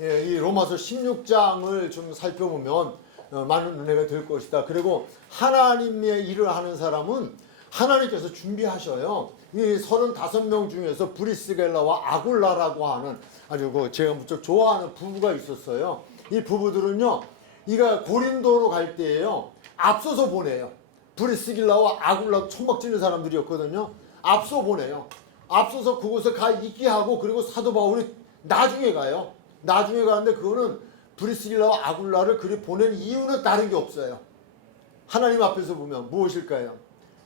예, 이 로마서 16장을 좀 살펴보면 많은 은혜가 될 것이다. 그리고 하나님의 일을 하는 사람은 하나님께서 준비하셔요. 이 35명 중에서 브리스겔라와 아굴라라고 하는 아주 제가 무척 좋아하는 부부가 있었어요. 이 부부들은요, 이가 고린도로 갈 때에요, 앞서서 보내요. 브리스길라와 아굴라 천막 지는 사람들이었거든요. 앞서 보내요. 앞서서 그곳에 가 있게 하고, 그리고 사도 바울이 나중에 가요. 나중에 가는데 그거는 브리스길라와 아굴라를 그리 보낸 이유는 다른 게 없어요. 하나님 앞에서 보면 무엇일까요?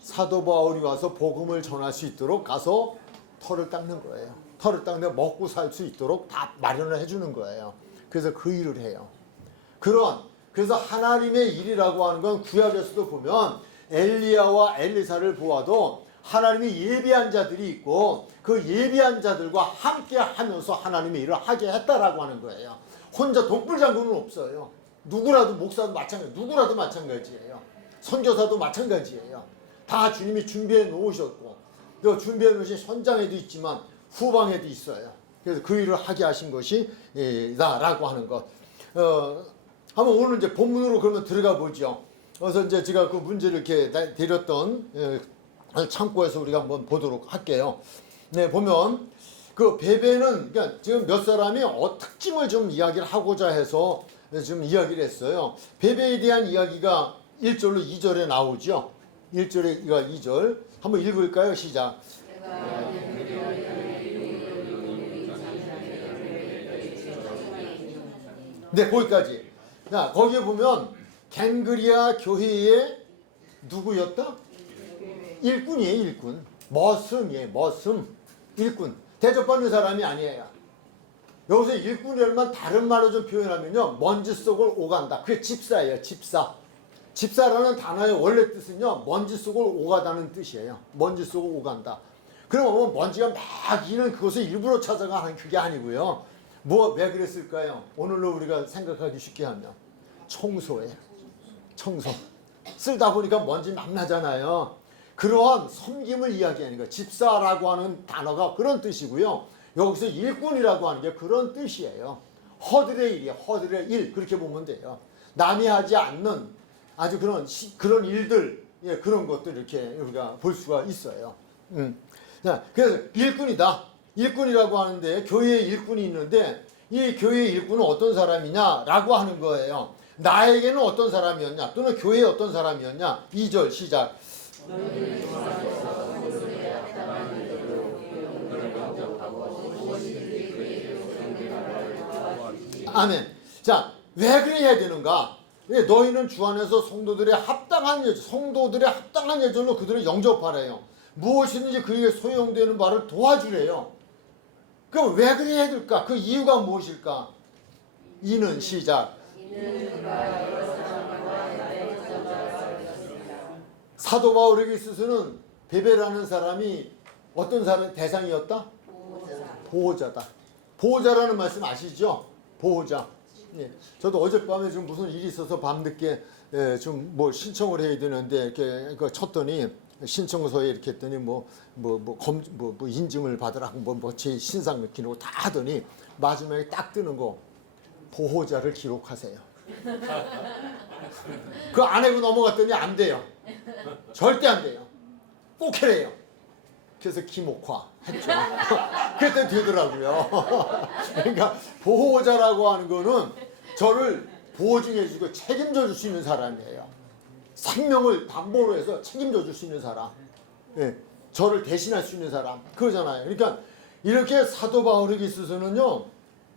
사도 바울이 와서 복음을 전할 수 있도록 가서 털을 닦는 거예요. 털을 닦는 먹고 살 수 있도록 다 마련을 해주는 거예요. 그래서 그 일을 해요. 그래서 하나님의 일이라고 하는 건 구약에서도 보면 엘리야와 엘리사를 보아도 하나님이 예비한 자들이 있고 그 예비한 자들과 함께 하면서 하나님의 일을 하게 했다라고 하는 거예요. 혼자 독불장군은 없어요. 누구라도 목사도 마찬가지, 누구라도 마찬가지예요. 선교사도 마찬가지예요. 다 주님이 준비해 놓으셨고, 또 준비해 놓으신 현장에도 있지만 후방에도 있어요. 그래서 그 일을 하게 하신 것이 나라고 하는 것. 한번 오늘 이제 본문으로 그러면 들어가 보죠. 그래서 이제 제가 그 문제를 이렇게 드렸던 창고에서 우리가 한번 보도록 할게요. 네, 보면 그 베베는 그러니까 지금 몇 사람이 특징을 좀 이야기를 하고자 해서 지금 이야기를 했어요. 베베에 대한 이야기가 1절로 2절에 나오죠. 1절에 2절 한번 읽을까요? 시작. 네, 거기까지. 자, 거기에 보면 갱그리아 교회의 누구였다? 일꾼이에요, 일꾼. 머슴이에요, 머슴. 일꾼. 대접받는 사람이 아니에요. 여기서 일꾼이라면 다른 말로 좀 표현하면요, 먼지 속을 오간다. 그게 집사예요, 집사. 집사라는 단어의 원래 뜻은요, 먼지 속을 오가다는 뜻이에요. 먼지 속을 오간다. 그러면 먼지가 막 이는 그것을 일부러 찾아가는 그게 아니고요. 왜 그랬을까요? 오늘로 우리가 생각하기 쉽게 하면 청소예요. 청소. 쓰다 보니까 먼지 막 나잖아요. 그러한 섬김을 이야기하는 거예요. 집사라고 하는 단어가 그런 뜻이고요. 여기서 일꾼이라고 하는 게 그런 뜻이에요. 허들의 일이에요. 허들의 일. 그렇게 보면 돼요. 남이 하지 않는 아주 그런 일들, 예, 그런 것들 이렇게 우리가 볼 수가 있어요. 자, 그래서 일꾼이다. 일꾼이라고 하는데 교회에 일꾼이 있는데 이 교회의 일꾼은 어떤 사람이냐라고 하는 거예요. 나에게는 어떤 사람이었냐 또는 교회에 어떤 사람이었냐. 2절 시작. 아멘. 자, 왜 그래야 되는가? 너희는 주 안에서 성도들의 합당한 예절로 그들을 영접하래요. 무엇이든지 그에게 소용되는 바를 도와주래요. 그럼 왜 그래야 될까? 그 이유가 무엇일까? 이는 시작. 사도 바울에게 있어서는 베베라는 사람이 어떤 사람 대상이었다? 보호자다. 보호자라는 말씀 아시죠? 보호자. 예. 저도 어젯밤에 좀 무슨 일이 있어서 밤늦게 좀 뭐 신청을 해야 되는데 이렇게 쳤더니 신청서에 이렇게 했더니 인증을 받으라고 제 신상 기록 다 하더니 마지막에 딱 뜨는 거 보호자를 기록하세요. 그 안 하고 넘어갔더니 안 돼요. 절대 안 돼요. 꼭 해래요. 그래서 기목화 했죠. 그때 되더라고요. 그러니까 보호자라고 하는 거는 저를 보호해 주고 책임져 줄 수 있는 사람이에요. 생명을 담보로 해서 책임져 줄 수 있는 사람. 예, 저를 대신할 수 있는 사람. 그러잖아요. 그러니까 이렇게 사도 바울에게 있어서는요,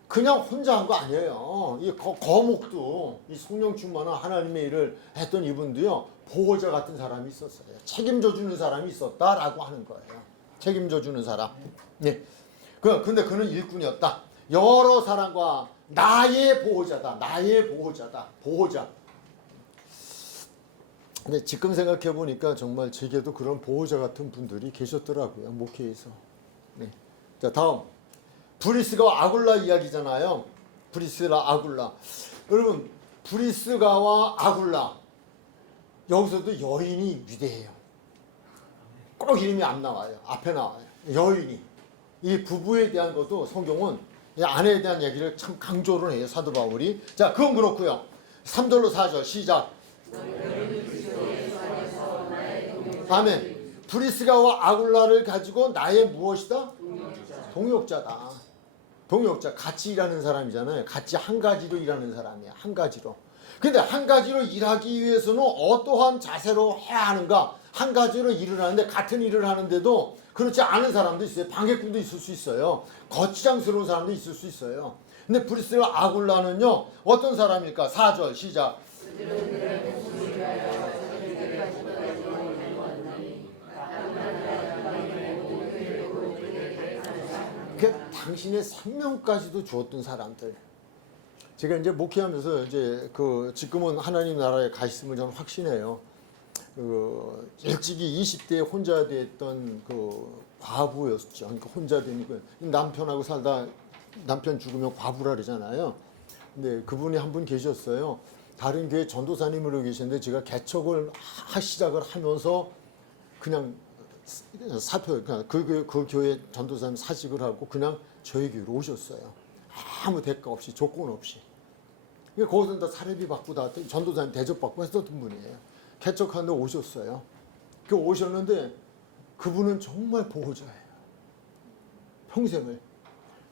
그냥 혼자 한 거 아니에요. 이 거목도 이 성령 충만한 하나님의 일을 했던 이분도요, 보호자 같은 사람이 있었어요. 책임져 주는 사람이 있었다라고 하는 거예요. 책임져 주는 사람. 예. 근데 그는 일꾼이었다. 여러 사람과 나의 보호자다. 나의 보호자다. 보호자. 근데 지금 생각해 보니까 정말 제게도 그런 보호자 같은 분들이 계셨더라고요. 목회에서. 네. 자, 다음. 브리스가와 아굴라 이야기잖아요. 브리스라 아굴라. 여러분, 브리스가와 아굴라. 여기서도 여인이 위대해요. 꼭 이름이 안 나와요. 앞에 나와요. 여인이. 이 부부에 대한 것도 성경은 이 아내에 대한 얘기를 참 강조를 해요, 사도 바울이. 자, 그건 그렇고요. 3절로 4절 시작. 아멘. 브리스가와 아굴라를 가지고 나의 무엇이다? 동역자다. 동역자, 같이 일하는 사람이잖아요. 같이 한 가지로 일하는 사람이야. 한 가지로. 근데 한 가지로 일하기 위해서는 어떠한 자세로 해야 하는가? 한 가지로 일을 하는데, 같은 일을 하는데도 그렇지 않은 사람도 있어요. 방해꾼도 있을 수 있어요. 거치장스러운 사람도 있을 수 있어요. 근데 브리스와 아굴라는요, 어떤 사람일까? 4절 시작. 당신의 생명까지도 주었던 사람들. 제가 이제 목회하면서 이제 지금은 하나님 나라에 가 있음을 저는 확신해요. 일찍이 20대에 혼자 됐던 과부였죠. 그러니까 혼자 되니까 남편하고 살다 남편 죽으면 과부라 그러잖아요. 근데 그분이 한 분 계셨어요. 다른 교회 전도사님으로 계셨는데 제가 개척을 시작을 하면서 그냥 사표, 그 교회 전도사님 사직을 하고 그냥 저희 교회로 오셨어요. 아무 대가 없이, 조건 없이. 거기서 다 사례비 받고 다 전도사님 대접받고 했었던 분이에요. 개척하는데 오셨어요. 오셨는데 그분은 정말 보호자예요. 평생을.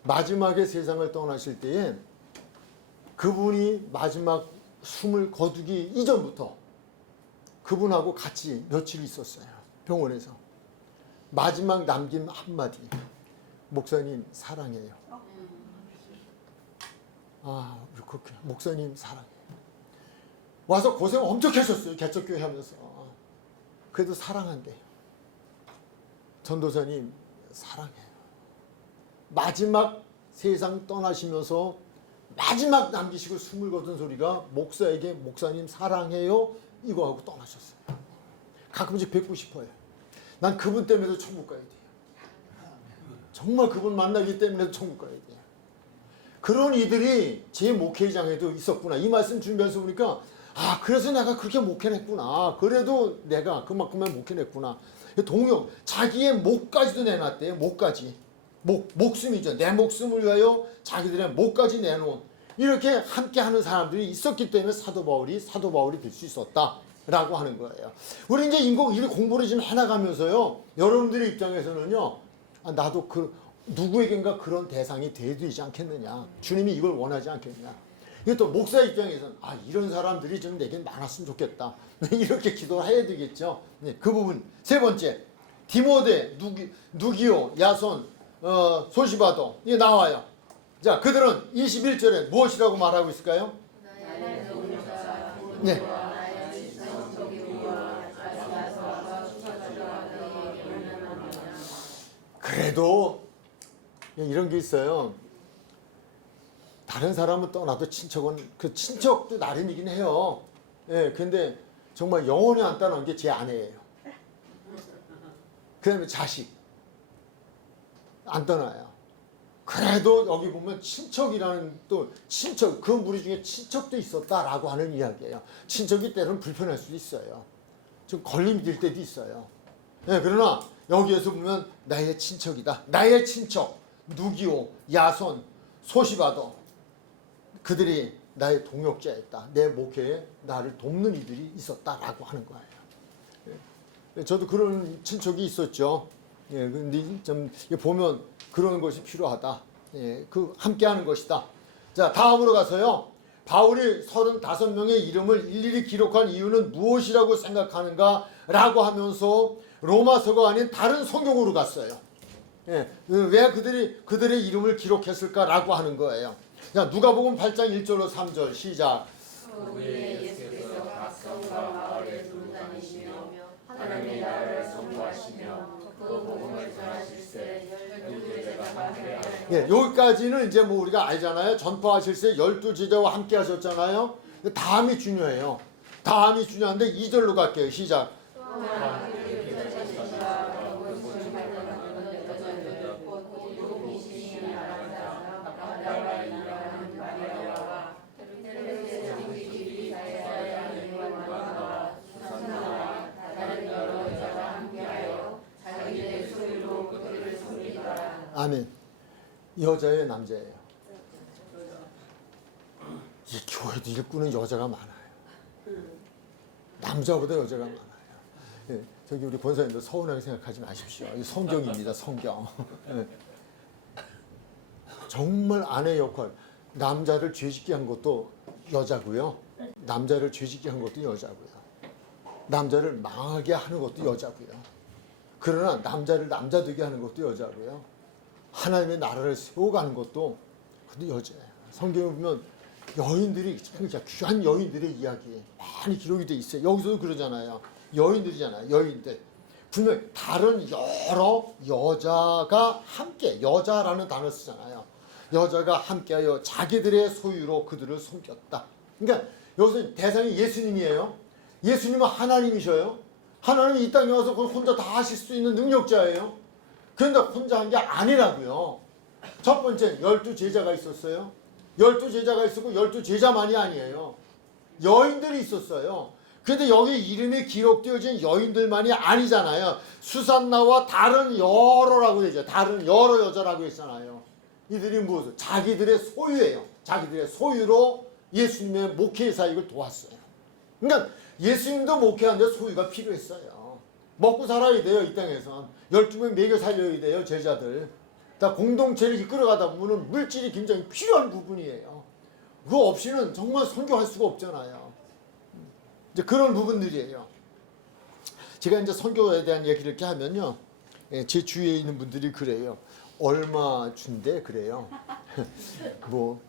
마지막에 세상을 떠나실 때에 그분이 마지막 숨을 거두기 이전부터 그분하고 같이 며칠 있었어요. 병원에서. 마지막 남긴 한마디. 목사님 사랑해요. 그렇게 목사님 사랑해요. 와서 고생 엄청 하셨어요. 개척교회 하면서. 그래도 사랑한대요. 전도사님 사랑해요. 마지막 세상 떠나시면서 마지막 남기시고 숨을 거둔 소리가 목사에게 목사님 사랑해요 이거 하고 떠나셨어요. 가끔씩 뵙고 싶어요. 난 그분 때문에도 천국 가야 돼요. 정말 그분 만나기 때문에도 천국 가야 돼요. 그런 이들이 제 목회장에도 있었구나. 이 말씀 준비해서 보니까 그래서 내가 그렇게 목회를 했구나. 그래도 내가 그만큼만 목회를 했구나. 동역, 자기의 목까지도 내놨대요. 목까지. 목숨이죠. 내 목숨을 위하여 자기들의 목까지 내놓은 이렇게 함께하는 사람들이 있었기 때문에 사도 바울이 될 수 있었다라고 하는 거예요. 우리 이제 이 공부를 지금 해나가면서요. 여러분들의 입장에서는요. 나도 누구에겐가 그런 대상이 돼야 되지 않겠느냐. 주님이 이걸 원하지 않겠느냐. 이게 또 목사 입장에서는 이런 사람들이 좀 내겐 많았으면 좋겠다. 이렇게 기도를 해야 되겠죠. 네, 그 부분. 세 번째, 디모데, 누기오, 야손, 소시바도 이게 나와요. 자, 그들은 21절에 무엇이라고 말하고 있을까요? 네. 그래도 이런 게 있어요. 다른 사람은 떠나도 친척은 그 친척도 나름이긴 해요. 예, 근데 정말 영원히 안 떠난 게 제 아내예요. 그다음에 자식 안 떠나요. 그래도 여기 보면 친척이라는 또 친척 그 무리 중에 친척도 있었다라고 하는 이야기예요. 친척이 때로는 불편할 수도 있어요. 좀 걸림이 될 때도 있어요. 예, 그러나 여기에서 보면 나의 친척이다. 나의 친척 누기오, 야손, 소시바도 그들이 나의 동역자였다. 내 목회에 나를 돕는 이들이 있었다라고 하는 거예요. 예, 저도 그런 친척이 있었죠. 예, 근데 좀 보면 그런 것이 필요하다. 예, 함께하는 것이다. 자, 다음으로 가서요. 바울이 35명의 이름을 일일이 기록한 이유는 무엇이라고 생각하는가라고 하면서 로마서가 아닌 다른 성경으로 갔어요. 예, 왜 그들의 이름을 기록했을까라고 하는 거예요. 자, 누가복음 8장 1절로 3절 시작. 우리 예수께서 각성과 마을에 두루 다니시며 하나님의 나라를 선포하시며 그 복음을 전하실세 열두 제자와 함께. 예, 여기까지는 이제 우리가 알잖아요. 전파하실세 12제자와 함께 하셨잖아요. 다음이 중요해요. 다음이 중요한데 2절로 갈게요. 시작. 아멘. 여자예요, 남자예요? 이 교회도 일꾼은 여자가 많아요. 남자보다 여자가 많아요. 예, 저기 우리 권사님들 서운하게 생각하지 마십시오. 이 성경입니다. 성경. 예. 정말 아내 역할, 남자를 죄짓게 한 것도 여자고요. 남자를 죄짓게 한 것도 여자고요. 남자를 망하게 하는 것도 여자고요. 그러나 남자를 남자 되게 하는 것도 여자고요. 하나님의 나라를 세워가는 것도 그것도 여자예요. 성경을 보면 여인들이 진짜 귀한 여인들의 이야기 많이 기록이 돼 있어요. 여기서도 그러잖아요. 여인들이잖아요. 여인들. 분명 다른 여러 여자가 함께, 여자라는 단어 쓰잖아요. 여자가 함께하여 자기들의 소유로 그들을 섬겼다. 그러니까 여기서 대상이 예수님이에요. 예수님은 하나님이셔요. 하나님이 이 땅에 와서 그걸 혼자 다 하실 수 있는 능력자예요. 그런데 혼자 한 게 아니라고요. 첫 번째 12제자가 있었어요. 12제자가 있었고 12제자만이 아니에요. 여인들이 있었어요. 그런데 여기 이름이 기록되어진 여인들만이 아니잖아요. 수산나와 다른 여러라고 되죠. 다른 여러 여자라고 했잖아요. 이들이 무엇을? 자기들의 소유예요. 자기들의 소유로 예수님의 목회 사역을 도왔어요. 그러니까 예수님도 목회하는데 소유가 필요했어요. 먹고 살아야 돼요. 이 땅에선 12명 먹여 살려야 돼요. 제자들 다 공동체를 이끌어가다 보면 물질이 굉장히 필요한 부분이에요. 그거 없이는 정말 선교할 수가 없잖아요. 이제 그런 부분들이에요. 제가 이제 선교에 대한 얘기를 이렇게 하면요, 제 주위에 있는 분들이 그래요. 얼마 준대 그래요. 뭐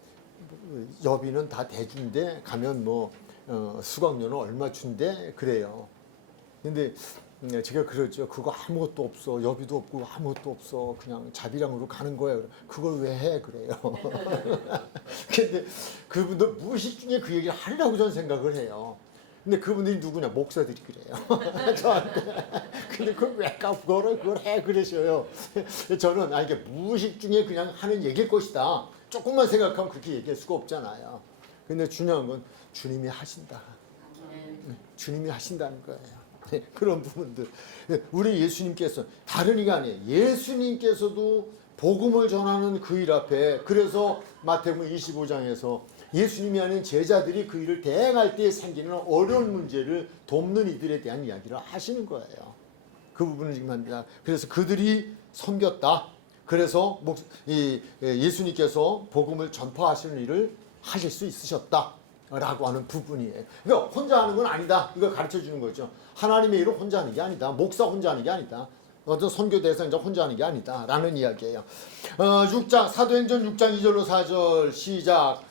여비는 다 대준대. 가면 뭐 수강료는 얼마 준대 그래요. 근데 제가 그러죠. 그거 아무것도 없어. 여비도 없고 아무것도 없어. 그냥 자비랑으로 가는 거야. 그걸 왜 해? 그래요. 근데 그분도 무의식 중에 그 얘기를 하려고 저는 생각을 해요. 근데 그분들이 누구냐? 목사들이 그래요. 저한테. 근데 그걸 왜 그걸 해? 그러셔요. 저는 이게 무의식 중에 그냥 하는 얘기일 것이다. 조금만 생각하면 그렇게 얘기할 수가 없잖아요. 근데 중요한 건 주님이 하신다. 주님이 하신다는 거예요. 그런 부분들. 우리 예수님께서 다른 이가 아니에요. 예수님께서도 복음을 전하는 그 일 앞에, 그래서 마태복음 25장에서 예수님이 아닌 제자들이 그 일을 대행할 때 생기는 어려운 문제를 돕는 이들에 대한 이야기를 하시는 거예요. 그 부분을 지금 합니다. 그래서 그들이 섬겼다. 그래서 예수님께서 복음을 전파하시는 일을 하실 수 있으셨다. 라고 하는 부분이에요. 그러니까 혼자 하는 건 아니다. 이걸 가르쳐 주는 거죠. 하나님의 일을 혼자 하는 게 아니다. 목사 혼자 하는 게 아니다. 어떤 선교 대상자 혼자 하는 게 아니다. 라는 이야기예요. 6장, 사도행전 6장 2절로 4절 시작.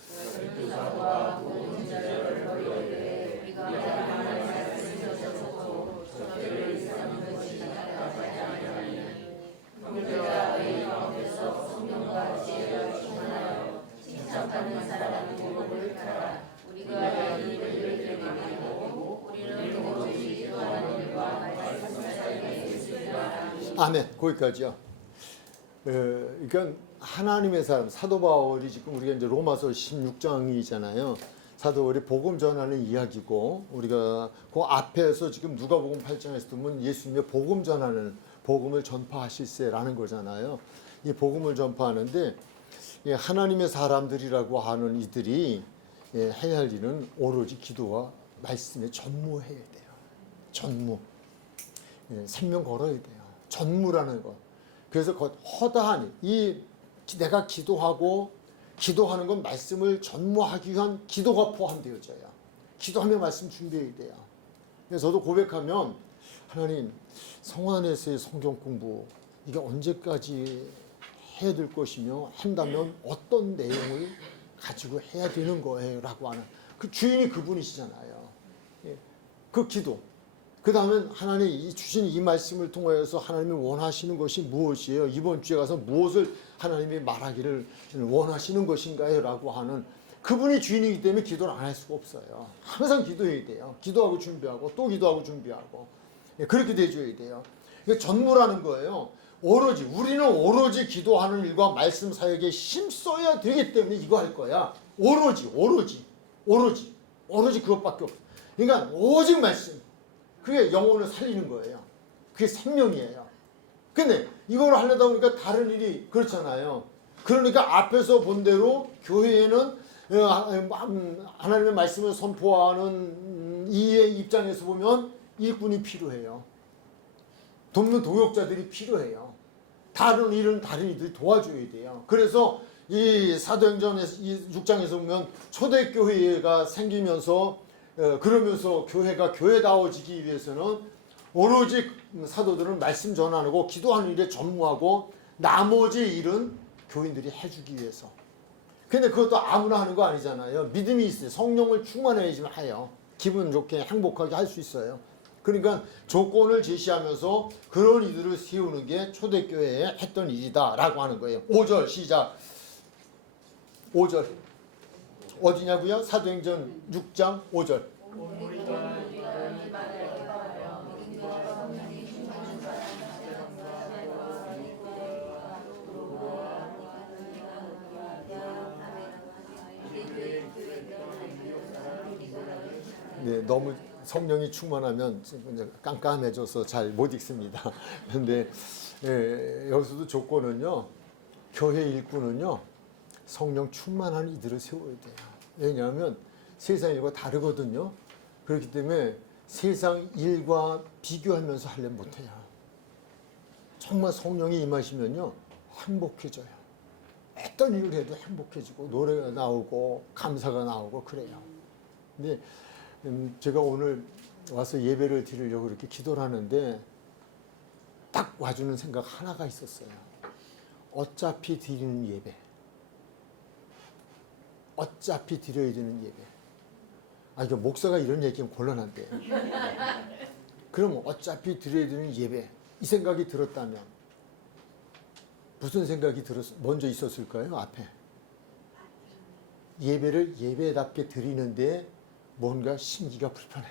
아멘. 거기까지요. 그러니까 하나님의 사람 사도 바울이 지금 우리가 이제 로마서 16장이잖아요. 사도 바울이 복음 전하는 이야기고, 우리가 그 앞에서 지금 누가복음 8장에서 보면 예수님의 복음 전하는, 복음을 전파하실세라는 거잖아요. 이 복음을 전파하는데 하나님의 사람들이라고 하는 이들이 해야 할 일은 오로지 기도와 말씀에 전무해야 돼요. 전무. 생명 걸어야 돼요. 전무라는 것. 그래서 허다한 내가 기도하고 기도하는 건 말씀을 전무하기 위한 기도가 포함되어져요. 기도하며 말씀 준비해야 돼요. 그래서 저도 고백하면 하나님 성안에서의 성경 공부 이게 언제까지 해야 될 것이며 한다면 어떤 내용을 가지고 해야 되는 거예요 라고 하는 그 주인이 그분이시잖아요. 그 기도. 그 다음에 하나님 주신 이 말씀을 통하여서 하나님이 원하시는 것이 무엇이에요? 이번 주에 가서 무엇을 하나님이 말하기를 원하시는 것인가요? 라고 하는 그분이 주인이기 때문에 기도를 안 할 수가 없어요. 항상 기도해야 돼요. 기도하고 준비하고 또 기도하고 준비하고 그렇게 돼줘야 돼요. 이게 전무라는 거예요. 우리는 오로지 기도하는 일과 말씀 사역에 힘써야 되기 때문에 이거 할 거야. 오로지 그것밖에 없어. 그러니까 오직 말씀. 그게 영혼을 살리는 거예요. 그게 생명이에요. 근데 이걸 하려다 보니까 다른 일이 그렇잖아요. 그러니까 앞에서 본 대로 교회에는 하나님의 말씀을 선포하는 이의 입장에서 보면 일꾼이 필요해요. 돕는 동역자들이 필요해요. 다른 일은 다른 이들이 도와줘야 돼요. 그래서 이 사도행전 6장에서 보면 초대교회가 생기면서 그러면서 교회가 교회다워지기 위해서는 오로지 사도들은 말씀 전하고 기도하는 일에 전무하고 나머지 일은 교인들이 해주기 위해서. 근데 그것도 아무나 하는 거 아니잖아요. 믿음이 있어요. 성령을 충만해야지만 해요. 기분 좋게 행복하게 할 수 있어요. 그러니까 조건을 제시하면서 그런 이들을 세우는 게 초대교회에 했던 일이다라고 하는 거예요. 5절 시작. 5절 어디냐고요? 사도행전 6장 5절. 네, 너무 성령이 충만하면 이제 깜깜해져서 잘 못 읽습니다. 근데 여기서도 조건은요, 교회 일꾼은요, 성령 충만한 이들을 세워야 돼요. 왜냐하면 세상 일과 다르거든요. 그렇기 때문에 세상 일과 비교하면서 하려면 못해요. 정말 성령이 임하시면요, 행복해져요. 어떤 일을 해도 행복해지고 노래가 나오고 감사가 나오고 그래요. 근데 제가 오늘 와서 예배를 드리려고 이렇게 기도를 하는데 딱 와주는 생각 하나가 있었어요. 어차피 드리는 예배. 어차피 드려야 되는 예배. 이거 목사가 이런 얘기하면 곤란한데. 그럼 어차피 드려야 되는 예배. 이 생각이 들었다면 무슨 생각이 먼저 있었을까요? 앞에. 예배를 예배답게 드리는데 뭔가 심기가 불편해.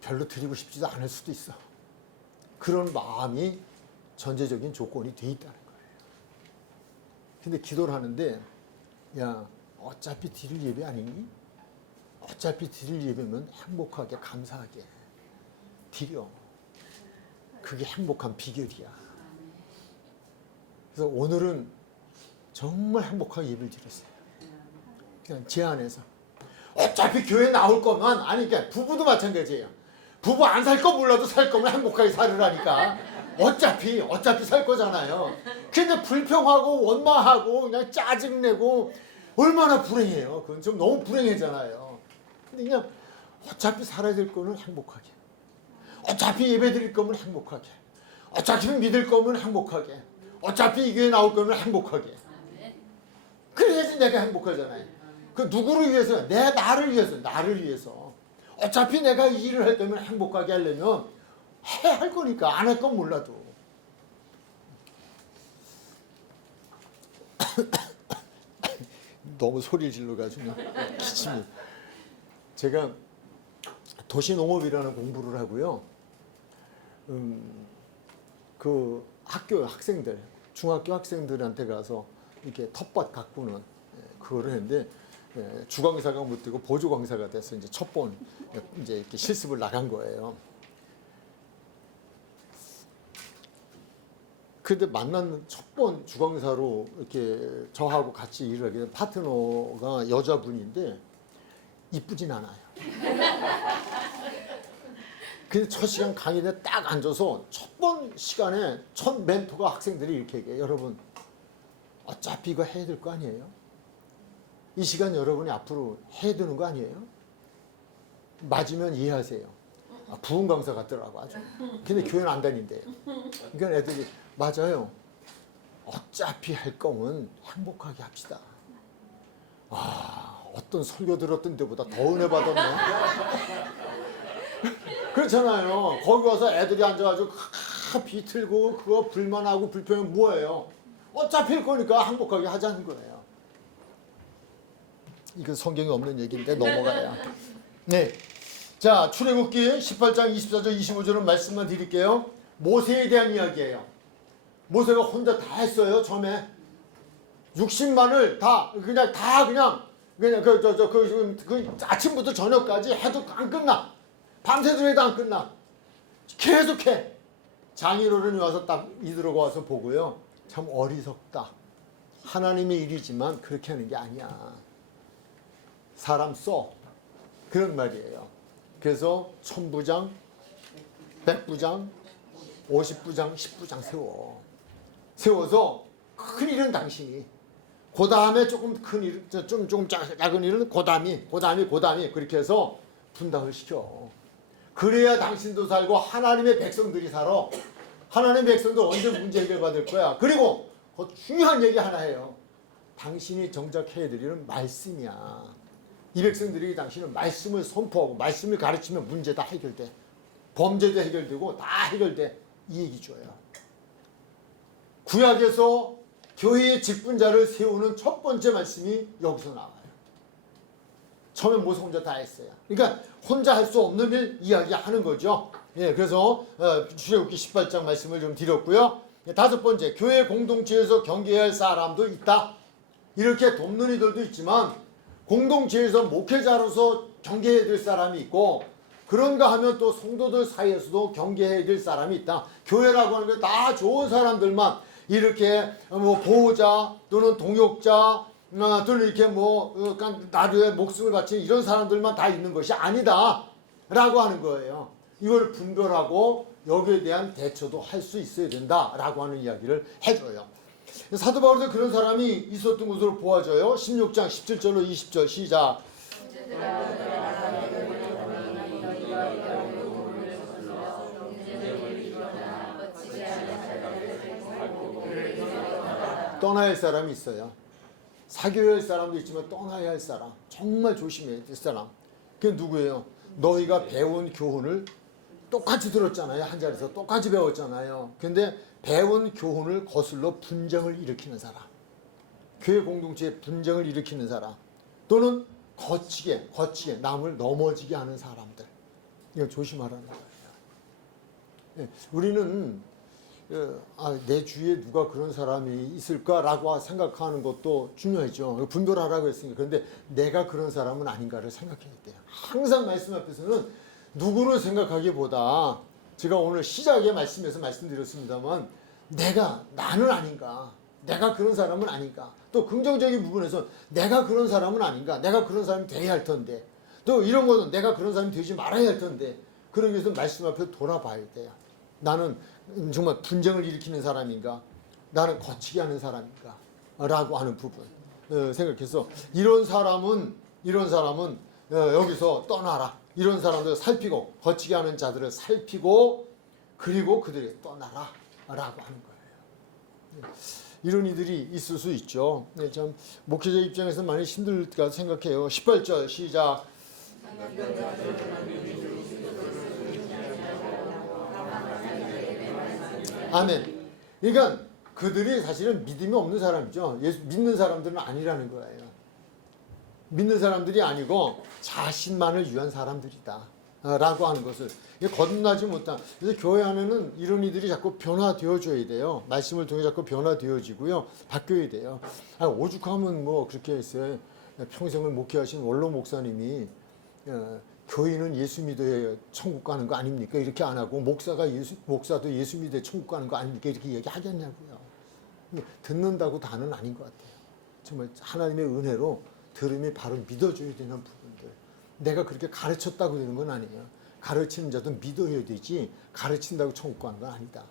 별로 드리고 싶지도 않을 수도 있어. 그런 마음이 전제적인 조건이 돼 있다는 거예요. 근데 기도를 하는데 야, 어차피 드릴 예배 아니니? 어차피 드릴 예배면 행복하게 감사하게 드려. 그게 행복한 비결이야. 그래서 오늘은 정말 행복하게 예배를 드렸어요. 그냥 제 안에서 어차피 교회 나올 거면 아니 그러니까 부부도 마찬가지예요. 부부 안 살 거 몰라도 살 거면 행복하게 살으라니까. 어차피 살 거잖아요. 근데 불평하고 원망하고 그냥 짜증내고 얼마나 불행해요. 그건 좀 너무 불행해잖아요. 근데 그냥 어차피 살아야 될 거는 행복하게. 어차피 예배 드릴 거면 행복하게. 어차피 믿을 거면 행복하게. 어차피 이 교회 나올 거면 행복하게. 그래야지 내가 행복하잖아요. 그 누구를 위해서? 나를 위해서. 어차피 내가 이 일을 할 거면 행복하게 하려면 해야 할 거니까 안 할 건 몰라도. 너무 소리를 질러가지고 기침이. 제가 도시농업이라는 공부를 하고요. 그 학교 학생들, 중학교 학생들한테 가서 이렇게 텃밭 가꾸는 그거를 했는데 주광사가 못 되고 보조광사가 돼서 이제 첫 번 이제 이렇게 실습을 나간 거예요. 근데 만난 첫 번 주광사로 이렇게 저하고 같이 일을 하게 된 파트너가 여자분인데 이쁘진 않아요. 근데 첫 시간 강의에 딱 앉아서 첫 번 시간에 첫 멘토가 학생들이 이렇게 얘기해요. 여러분 어차피 이거 해야 될 거 아니에요? 이 시간 여러분이 앞으로 해야 되는 거 아니에요? 맞으면 이해하세요. 부흥 강사 같더라고 아주. 근데 교회는 안 다닌대요. 그러니까 애들이 맞아요. 어차피 할 거면 행복하게 합시다. 어떤 설교 들었던 데보다 더 은혜 받았네. 그렇잖아요. 거기 와서 애들이 앉아가지고 비틀고 그거 불만하고 불평이 뭐예요? 어차피 할 거니까 행복하게 하자는 거예요. 이거 성경에 없는 얘기인데 넘어가야. 네. 자, 출애굽기 18장 24절 25절은 말씀만 드릴게요. 모세에 대한 이야기예요. 모세가 혼자 다 했어요. 처음에 60만을 그 아침부터 저녁까지 해도 안 끝나. 밤새도 해도 안 끝나. 계속해. 장인어른이 와서 딱 이들어가 와서 보고요. 참 어리석다. 하나님의 일이지만 그렇게 하는 게 아니야. 사람 써. 그런 말이에요. 그래서 1000부장, 100부장, 50부장, 10부장 세워. 세워서 큰 일은 당신이, 그 다음에 조금 큰 일, 조금 작은 일은 고담이 그렇게 해서 분담을 시켜. 그래야 당신도 살고 하나님의 백성들이 살아. 하나님의 백성들 언제 문제 해결받을 거야. 그리고 그 중요한 얘기 하나 해요. 당신이 정작 해야 될 일은 말씀이야. 이 백성들이 당신은 말씀을 선포하고 말씀을 가르치면 문제 다 해결돼. 범죄도 해결되고 다 해결돼. 이 얘기 줘요. 구약에서 교회의 직분자를 세우는 첫 번째 말씀이 여기서 나와요. 처음에 모세 혼자 다 했어요. 그러니까 혼자 할 수 없는 일 이야기하는 거죠. 예, 그래서 출애굽기 18장 말씀을 좀 드렸고요. 다섯 번째, 교회 공동체에서 경계해야 할 사람도 있다. 이렇게 돕는 이들도 있지만 공동체에서 목회자로서 경계해야 될 사람이 있고, 그런가 하면 또 성도들 사이에서도 경계해야 될 사람이 있다. 교회라고 하는 게 다 좋은 사람들만 이렇게 뭐 보호자 또는 동역자 또는 이렇게 뭐 나도의 목숨을 바친 이런 사람들만 다 있는 것이 아니다 라고 하는 거예요. 이걸 분별하고 여기에 대한 대처도 할 수 있어야 된다 라고 하는 이야기를 해줘요. 사도 바울도 그런 사람이 있었던 것으로 보아져요. 16장 17절로 20절 시작. 떠나야 할 사람이 있어요. 사귀어야 할 사람도 있지만 떠나야 할 사람, 정말 조심해야 될 사람. 그게 누구예요? 너희가 배운 교훈을 똑같이 들었잖아요. 한 자리에서 똑같이 배웠잖아요. 근데 배운 교훈을 거슬러 분쟁을 일으키는 사람, 교회 공동체에 분쟁을 일으키는 사람, 또는 거치게 남을 넘어지게 하는 사람들, 이거 조심하라는 거예요. 네, 우리는 내 주위에 누가 그런 사람이 있을까라고 생각하는 것도 중요하죠. 분별하라고 했으니까. 그런데 내가 그런 사람은 아닌가를 생각해야 돼요. 항상 말씀 앞에서는 누구를 생각하기보다, 제가 오늘 시작의 말씀에서 말씀드렸습니다만, 나는 아닌가, 내가 그런 사람은 아닌가, 또 긍정적인 부분에서 내가 그런 사람은 아닌가, 내가 그런 사람이 돼야 할 텐데, 또 이런 거는 내가 그런 사람이 되지 말아야 할 텐데, 그러기 위해서 말씀 앞에 돌아봐야 돼요. 나는 정말 분쟁을 일으키는 사람인가, 나는 거치게 하는 사람인가 라고 하는 부분 생각해서, 이런 사람은 여기서 떠나라. 이런 사람들 살피고, 거치게 하는 자들을 살피고, 그리고 그들이 떠나라 라고 하는 거예요. 이런 이들이 있을 수 있죠. 참 목회자 입장에서 많이 힘들까 생각해요. 18절 시작. 아멘. 그러니까 그들이 사실은 믿음이 없는 사람이죠. 예수 믿는 사람들은 아니라는 거예요. 믿는 사람들이 아니고 자신만을 위한 사람들이다 라고 하는 것을 거듭나지 못한. 그래서 교회 안에는 이런 이들이 자꾸 변화되어줘야 돼요. 말씀을 통해 자꾸 변화되어지고요, 바뀌어야 돼요. 오죽하면 뭐 그렇게 했어요. 평생을 목회하신 원로 목사님이 교인은 예수 믿어야 천국 가는 거 아닙니까? 이렇게 안 하고, 목사도 예수 믿어야 천국 가는 거 아닙니까? 이렇게 얘기하겠냐고요. 듣는다고 다는 아닌 것 같아요. 정말 하나님의 은혜로 들음이 바로 믿어줘야 되는 부분들. 내가 그렇게 가르쳤다고 되는 건 아니에요. 가르치는 자도 믿어야 되지, 가르친다고 천국 가는 건 아니다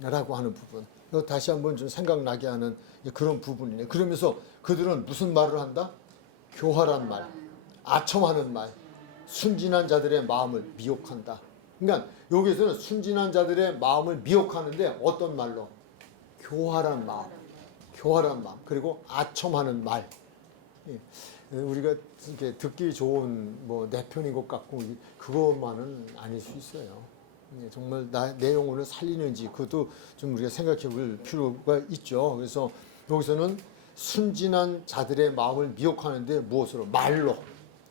라고 하는 부분. 다시 한번 좀 생각나게 하는 그런 부분이네요. 그러면서 그들은 무슨 말을 한다? 교활한 말, 아첨하는 말, 순진한 자들의 마음을 미혹한다. 그러니까 여기서는 순진한 자들의 마음을 미혹하는데 어떤 말로? 교활한 마음, 그리고 아첨하는 말. 우리가 이렇게 듣기 좋은 내 편인 것 같고 그것만은 아닐 수 있어요. 정말 내 영혼을 살리는지 그것도 좀 우리가 생각해 볼 필요가 있죠. 그래서 여기서는 순진한 자들의 마음을 미혹하는데 무엇으로?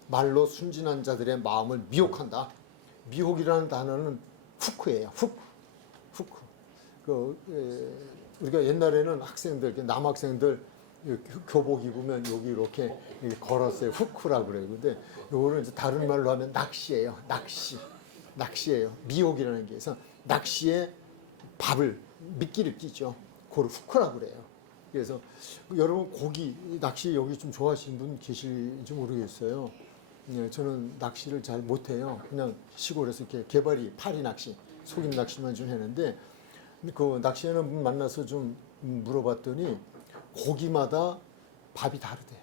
말로 순진한 자들의 마음을 미혹한다. 미혹이라는 단어는 후크예요. 후크. 우리가 옛날에는 학생들, 남학생들 교복 입으면 여기 이렇게 걸었어요. 후크라고 그래요. 근데 요거는 이제 다른 말로 하면 낚시예요. 낚시예요. 미혹이라는 게. 그래서 낚시에 미끼를 끼죠. 그걸 후크라고 그래요. 그래서 여러분 고기 낚시 여기 좀 좋아하시는 분 계실지 모르겠어요. 예, 저는 낚시를 잘 못해요. 그냥 시골에서 이렇게 개발이 파리 낚시, 속임 낚시만 좀 했는데 그 낚시하는 분 만나서 좀 물어봤더니 고기마다 밥이 다르대요.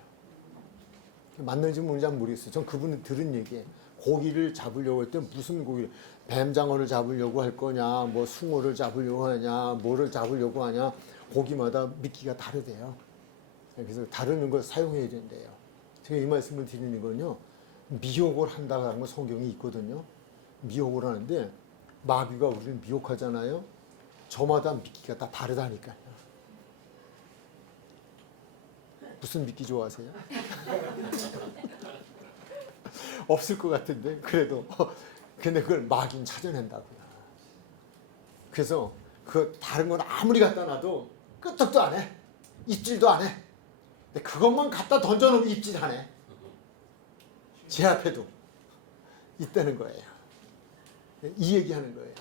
맞는지 모르는지 모르겠어요. 전 그분이 들은 얘기예요. 고기를 잡으려고 할 때 무슨 고기, 뱀장어를 잡으려고 할 거냐, 뭐 숭어를 잡으려고 하냐, 뭐를 잡으려고 하냐, 고기마다 미끼가 다르대요. 그래서 다른 걸 사용해야 된대요. 제가 이 말씀을 드리는 건요, 미혹을 한다는 거 성경이 있거든요. 미혹을 하는데 마귀가 우리를 미혹하잖아요. 저마다 미끼가 다 다르다니까요. 무슨 미끼 좋아하세요? 없을 것 같은데 그래도 근데 그걸 마귀는 찾아낸다고요. 그래서 그 다른 건 아무리 갖다 놔도 끄떡도 안 해. 입질도 안 해. 근데 그것만 갖다 던져놓으면 입질하네. 제 앞에도 있다는 거예요. 이 얘기하는 거예요.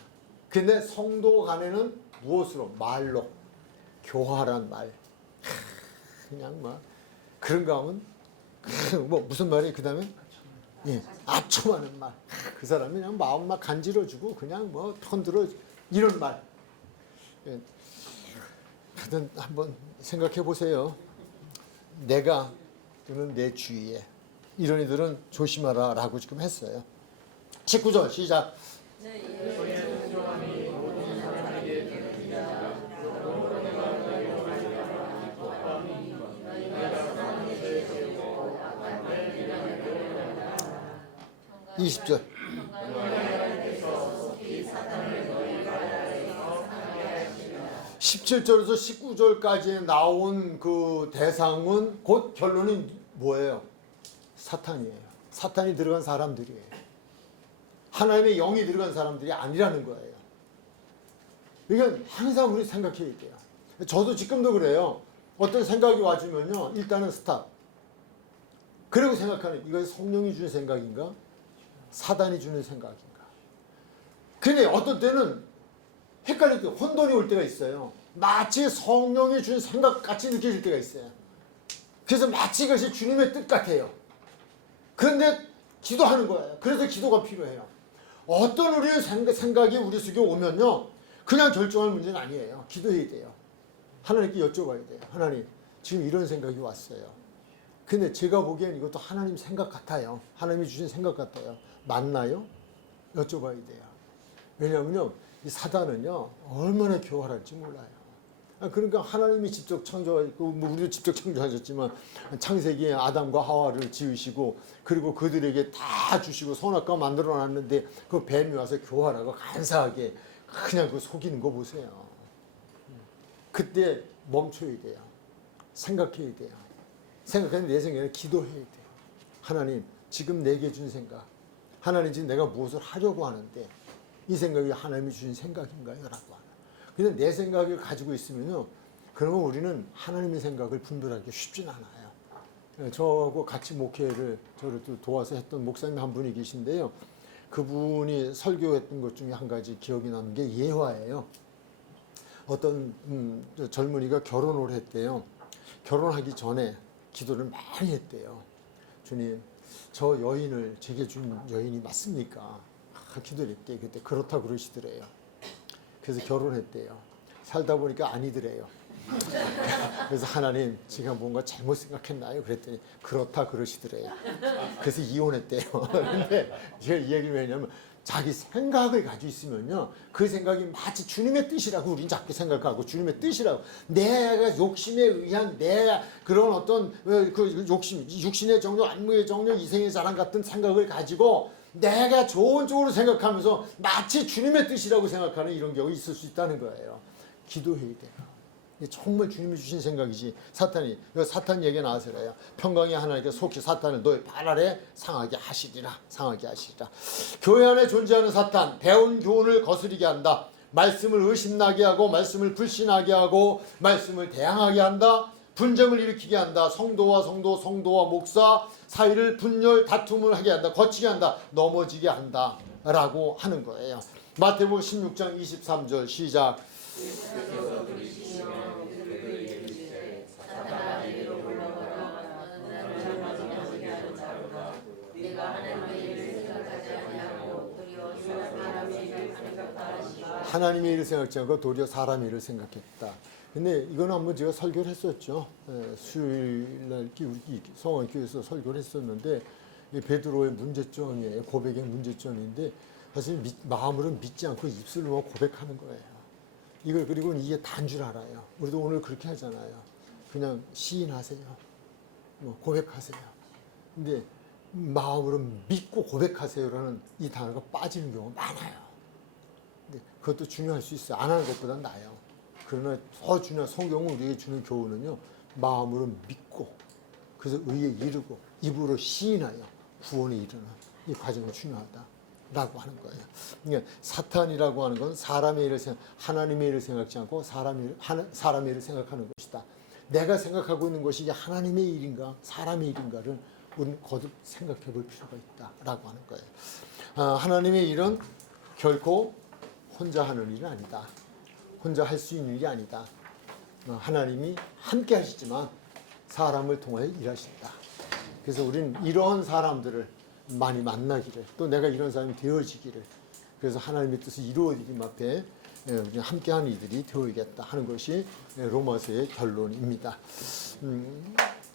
근데 성도 간에는 무엇으로? 말로. 교활한 말. 그냥 막 그런 거 하면 뭐 무슨 말이 그 다음에 예, 아첨하는 말. 그 사람이 그냥 마음 막 간지러주고 그냥 뭐 편들어 이런 말. 예. 하여튼 한번 생각해 보세요. 내가 또는 내 주위에 이런 이들은 조심하라 라고 지금 했어요. 19절 시작. 20절. 17절에서 19절까지 나온 그 대상은 곧 결론이 뭐예요? 사탄이에요. 사탄이 들어간 사람들이에요. 하나님의 영이 들어간 사람들이 아니라는 거예요. 이건 항상 우리 생각해야 돼요. 저도 지금도 그래요. 어떤 생각이 와주면요, 일단은 스탑. 그리고 생각하는, 이거 성령이 주는 생각인가? 사단이 주는 생각인가? 근데 어떤 때는 헷갈릴 때 혼돈이 올 때가 있어요. 마치 성령이 주는 생각 같이 느껴질 때가 있어요. 그래서 마치 그것이 주님의 뜻 같아요. 그런데 기도하는 거예요. 그래서 기도가 필요해요. 어떤 우리의 생각이 우리 속에 오면요, 그냥 결정할 문제는 아니에요. 기도해야 돼요. 하나님께 여쭤봐야 돼요. 하나님, 지금 이런 생각이 왔어요. 근데 제가 보기엔 이것도 하나님 생각 같아요. 하나님이 주신 생각 같아요. 맞나요? 여쭤봐야 돼요. 왜냐하면요, 이 사단은요, 얼마나 교활할지 몰라요. 그러니까 하나님이 직접 창조하고, 뭐 우리도 직접 창조하셨지만, 창세기에 아담과 하와를 지으시고, 그리고 그들에게 다 주시고, 선악과 만들어 놨는데, 그 뱀이 와서 교활하고 간사하게 그냥 그 속이는 거 보세요. 그때 멈춰야 돼요. 생각해야 돼요. 생각하는데 내 생각에는 기도해야 돼요. 하나님, 지금 내게 준 생각. 하나님, 지금 내가 무엇을 하려고 하는데, 이 생각이 하나님이 주신 생각인가요? 라고 하나. 근데 내 생각을 가지고 있으면요, 그러면 우리는 하나님의 생각을 분별하기 쉽진 않아요. 저하고 같이 목회를 저를 또 도와서 했던 목사님 한 분이 계신데요. 그분이 설교했던 것 중에 한 가지 기억이 나는 게 예화예요. 어떤 젊은이가 결혼을 했대요. 결혼하기 전에 기도를 많이 했대요. 주님, 저 여인을 제게 준 여인이 맞습니까? 기도를 했대요. 그때 그렇다 그러시더래요. 그래서 결혼했대요. 살다 보니까 아니더래요. 그래서 하나님, 제가 뭔가 잘못 생각했나요? 그랬더니 그렇다 그러시더래요. 그래서 이혼했대요. 그런데 제가 이 얘기를 왜 했냐면, 자기 생각을 가지고 있으면요, 그 생각이 마치 주님의 뜻이라고 우린 자꾸 생각하고, 주님의 뜻이라고, 내가 욕심에 의한 내 그런 어떤 그 욕심, 육신의 정욕, 안무의 정욕, 이생의 자랑 같은 생각을 가지고 내가 좋은 쪽으로 생각하면서 마치 주님의 뜻이라고 생각하는 이런 경우가 있을 수 있다는 거예요. 기도해야 돼요. 정말 주님이 주신 생각이지. 사탄이, 사탄 얘기 나와서래요. 평강의 하나님께 속히 사탄을 너의 발 아래 상하게 하시리라. 상하게 하시리라. 교회 안에 존재하는 사탄, 배운 교훈을 거스리게 한다. 말씀을 의심나게 하고, 말씀을 불신하게 하고, 말씀을 대항하게 한다. 분쟁을 일으키게 한다. 성도와 목사 사이를 분열, 다툼을 하게 한다. 거치게 한다. 넘어지게 한다. 라고 하는 거예요. 마태복음 16장 23절 시작. 하나님의 일을 생각지 않고 도리어 사람의 일을 생각했다. 근데 이건 한번 제가 설교를 했었죠. 수요일날 우리 성안교회에서 설교를 했었는데 베드로의 문제점이에요. 고백의 문제점인데 사실 마음으로는 믿지 않고 입술로 고백하는 거예요. 이걸 그리고 이게 다인 줄 알아요. 우리도 오늘 그렇게 하잖아요. 그냥 시인하세요. 뭐 고백하세요. 근데 마음으로 믿고 고백하세요라는 이 단어가 빠지는 경우가 많아요. 근데 그것도 중요할 수 있어요. 안 하는 것보다 나아요. 그러나 더 중요한 성경은 우리에게 주는 교훈은요. 마음으로 믿고 그래서 의에 이르고 입으로 시인하여 구원에 이르는 이 과정이 중요하다라고 하는 거예요. 그러니까 사탄이라고 하는 건 사람의 일을 하나님의 일을 생각지 않고 사람의 일을 생각하는 것이다. 내가 생각하고 있는 것이 이게 하나님의 일인가 사람의 일인가를 우리는 거듭 생각해 볼 필요가 있다라고 하는 거예요. 하나님의 일은 결코 혼자 하는 일은 아니다. 혼자 할 수 있는 일이 아니다. 하나님이 함께 하시지만 사람을 통하여 일하신다. 그래서 우리는 이런 사람들을 많이 만나기를 또 내가 이런 사람이 되어지기를 그래서 하나님의 뜻이 이루어지기 앞에 함께하는 이들이 되어야겠다 하는 것이 로마서의 결론입니다.